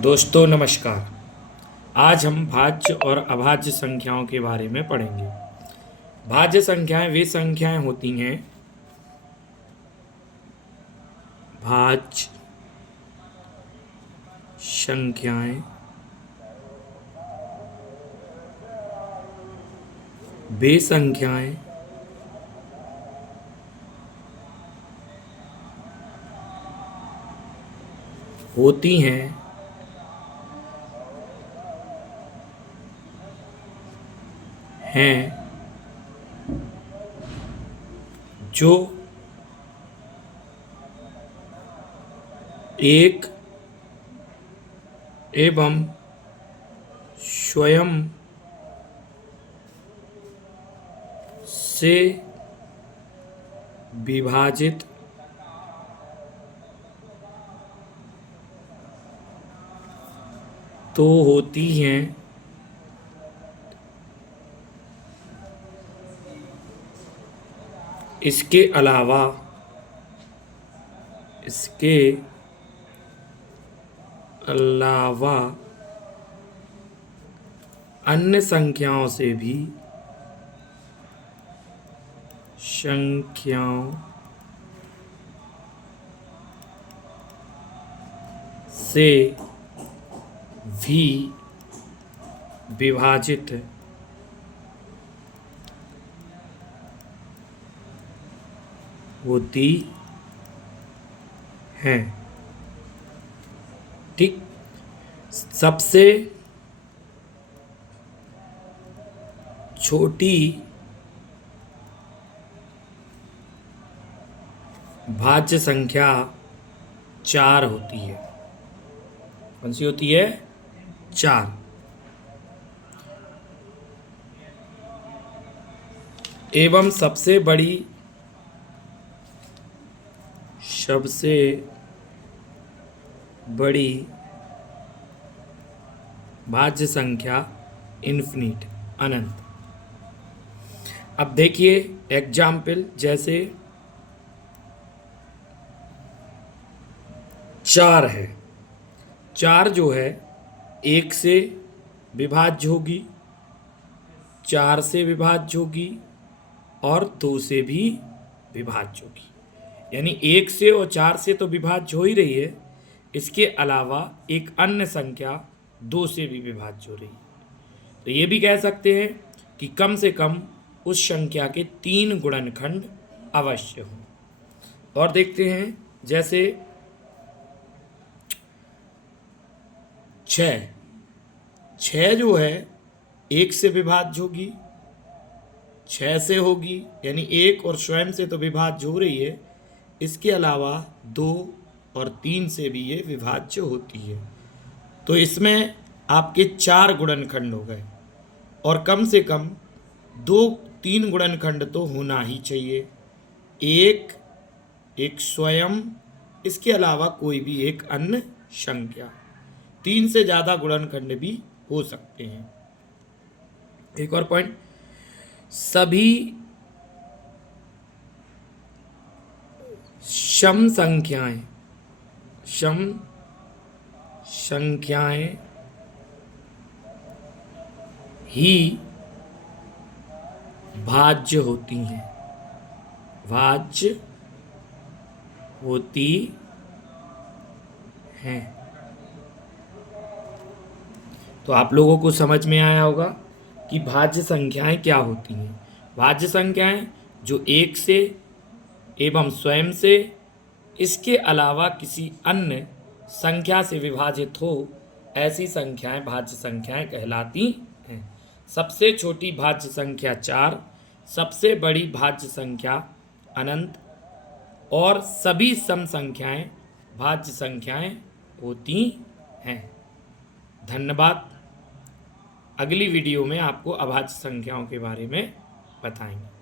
दोस्तों नमस्कार। आज हम भाज्य और अभाज्य संख्याओं के बारे में पढ़ेंगे। भाज्य संख्याएं वे संख्याएं होती हैं भाज्य संख्याएं वे संख्याएं होती हैं जो एक एवं स्वयं से विभाजित तो होती हैं इसके अलावा अन्य संख्याओं से भी विभाजित होती हैं। ठीक, सबसे छोटी भाज्य संख्या 4 होती है। कौन सी होती है? 4। एवं सबसे बड़ी भाज्य संख्या इन्फिनिट, अनंत। अब देखिए एग्जाम्पल, जैसे 4 है। 4 जो है 1 से विभाज्य होगी, 4 से विभाज्य होगी और 2 से भी विभाज्य होगी। यानी 1 से और 4 से तो विभाज्य हो ही रही है, इसके अलावा एक अन्य संख्या 2 से भी विभाज्य हो रही है। तो ये भी कह सकते हैं कि कम से कम उस संख्या के 3 गुणनखंड अवश्य हों। और देखते हैं, जैसे 6 जो है 1 से विभाज्य होगी, 6 से होगी, यानी 1 और स्वयं से तो विभाज्य हो रही है, इसके अलावा 2 और 3 से भी ये विभाज्य होती है। तो इसमें आपके 4 गुणनखंड हो गए और कम से कम 2-3 गुणनखंड तो होना ही चाहिए। एक स्वयं, इसके अलावा कोई भी एक अन्य संख्या। 3 से ज़्यादा गुणनखंड भी हो सकते हैं। एक और पॉइंट, सभी सम संख्याएं ही भाज्य होती हैं। तो आप लोगों को समझ में आया होगा कि भाज्य संख्याएं क्या होती हैं। भाज्य संख्याएं जो 1 से एवं स्वयं से, इसके अलावा किसी अन्य संख्या से विभाजित हो, ऐसी संख्याएं भाज्य संख्याएं कहलाती हैं। सबसे छोटी भाज्य संख्या 4, सबसे बड़ी भाज्य संख्या अनंत और सभी सम संख्याएं भाज्य संख्याएं होती हैं। धन्यवाद। अगली वीडियो में आपको अभाज्य संख्याओं के बारे में बताएंगे।